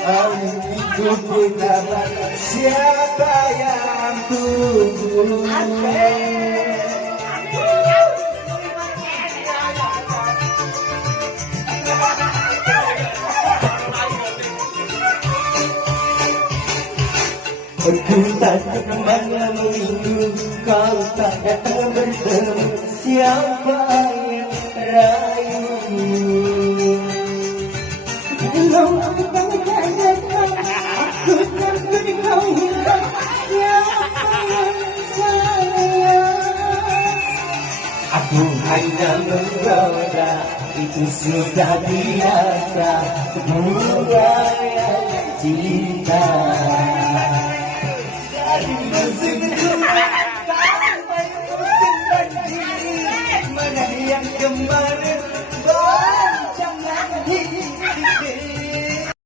Aku berkabar siapa yang tunggu. Aku tak kemana minggu kau tak datang bertemu. Siapa yang rayu? Kalau aku tak datang, aku takut kau hilang. Siapa yang sayang? Aku hanya menggoda, itu sudah biasa. Budaya cinta. Dari musim sampai musim banjir, mana yang kemarin